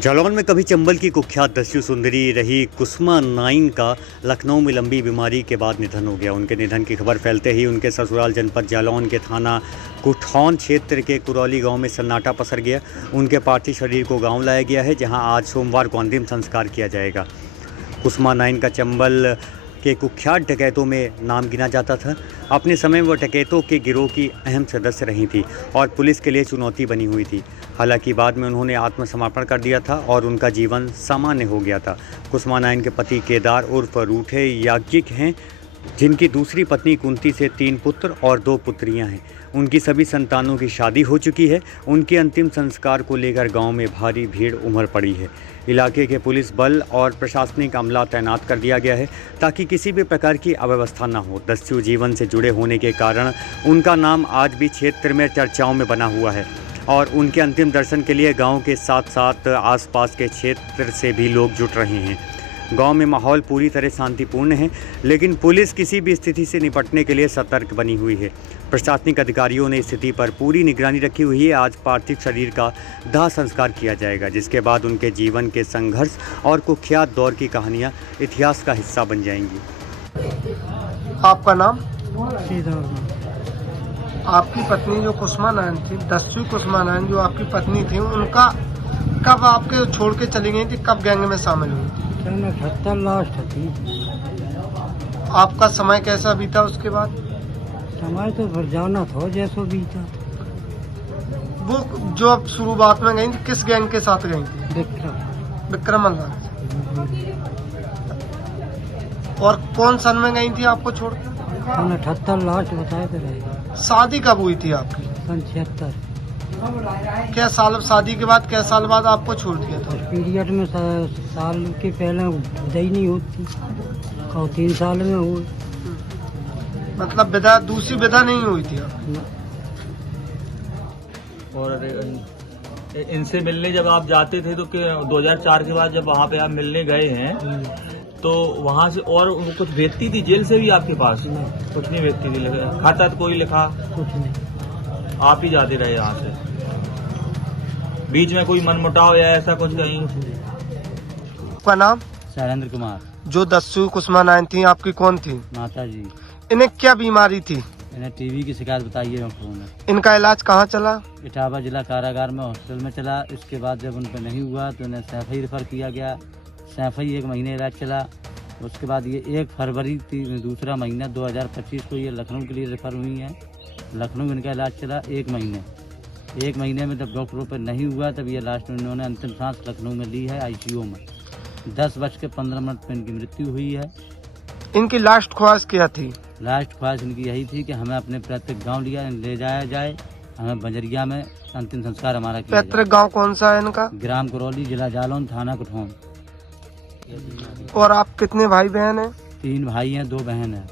जालौन में कभी चंबल की कुख्यात दस्यु सुंदरी रही कुसुमा नाइन का लखनऊ में लंबी बीमारी के बाद निधन हो गया। उनके निधन की खबर फैलते ही उनके ससुराल जनपद जालौन के थाना कुठौन क्षेत्र के कुरौली गांव में सन्नाटा पसर गया। उनके पार्थिव शरीर को गांव लाया गया है, जहां आज सोमवार को अंतिम संस्कार किया जाएगा। कुसुमा नाइन का चंबल के कुख्यात डकैतों में नाम गिना जाता था। अपने समय वह डकैतों के गिरोह की अहम सदस्य रही थी और पुलिस के लिए चुनौती बनी हुई थी। हालांकि बाद में उन्होंने आत्मसमर्पण कर दिया था और उनका जीवन सामान्य हो गया था। कुसुमा नाइन के पति केदार उर्फ रूठे याज्ञिक हैं, जिनकी दूसरी पत्नी कुंती से 3 पुत्र और 2 पुत्रियां हैं। उनकी सभी संतानों की शादी हो चुकी है। उनके अंतिम संस्कार को लेकर गांव में भारी भीड़ उमड़ पड़ी है। इलाके के पुलिस बल और प्रशासनिक अमला तैनात कर दिया गया है ताकि किसी भी प्रकार की अव्यवस्था न हो। दस्यु जीवन से जुड़े होने के कारण उनका नाम आज भी क्षेत्र में चर्चाओं में बना हुआ है और उनके अंतिम दर्शन के लिए गांव के साथ साथ आसपास के क्षेत्र से भी लोग जुट रहे हैं। गांव में माहौल पूरी तरह शांतिपूर्ण है, लेकिन पुलिस किसी भी स्थिति से निपटने के लिए सतर्क बनी हुई है। प्रशासनिक अधिकारियों ने स्थिति पर पूरी निगरानी रखी हुई है। आज पार्थिव शरीर का दाह संस्कार किया जाएगा, जिसके बाद उनके जीवन के संघर्ष और कुख्यात दौर की कहानियां इतिहास का हिस्सा बन जाएंगी। आपका नाम? आपकी पत्नी जो कुसुमा नाइन थी, दस्यु कुसुमा नाइन जो आपकी पत्नी थी, उनका कब आपके छोड़ के चली गई थी, कब गैंग में शामिल हुई थी? 78 लास्ट थी। आपका समय कैसा बीता उसके बाद? समय तो भर जाना था जैसो बीता। वो जो अब शुरुआत में गई थी, किस गैंग के साथ गई थी? विक्रम अल्लाह। और कौन सन में गई थी आपको छोड़ के? 78 लास्ट बताए तो रहे। शादी कब हुई थी आपकी? 76। क्या साल शादी के बाद क्या साल बाद आपको छोड़ दिया था? पीरियड में साल के पहले विदाई नहीं होती और 3 साल में हुई। मतलब विदा, दूसरी विदा नहीं हुई थी और इनसे मिलने जब आप जाते थे तो 2004 के बाद जब वहाँ पे आप मिलने गए हैं तो वहाँ से और कुछ भेजती थी जेल से भी आपके पास? कुछ नहीं भेजती थी, खाता तो कोई लिखा? कुछ नहीं, आप ही जाते रहे यहाँ से। बीच में कोई मनमुटाव या ऐसा कुछ कहीं? आपका नाम? शैलेंद्र कुमार। जो दस्यु कुसुमा नाइन थी, आपकी कौन थी? माता जी। इन्हें क्या बीमारी थी? इन्हें टीबी की शिकायत बताई है डॉक्टरों ने। इनका इलाज कहाँ चला? इटावा जिला कारागार में हॉस्पिटल में चला। इसके बाद जब उन पर नहीं हुआ तो उन्हें सैफई रेफर किया गया। सैफई 1 महीने इलाज चला। उसके बाद ये 1 फरवरी दूसरा महीना 2025 को ये लखनऊ के लिए रेफर हुई हैं। लखनऊ इनका इलाज चला 1 महीने। 1 महीने में जब डॉक्टरों पर नहीं हुआ तब ये लास्ट में इन्होंने अंतिम सांस लखनऊ में ली है, आईसीयू में। 10:15 पर इनकी मृत्यु हुई है। इनकी लास्ट ख्वाहिश क्या थी? लास्ट ख्वाहिश इनकी यही थी कि हमें अपने पैतृक गांव ले जाया जाए, हमें बंजरिया में अंतिम संस्कार हमारा किया जाए। पैतृक गांव कौन सा है इनका? ग्राम कुरौली, जिला जालौन, थाना कुठौन। और आप कितने भाई बहन हैं? 3 भाई हैं, 2 बहन हैं।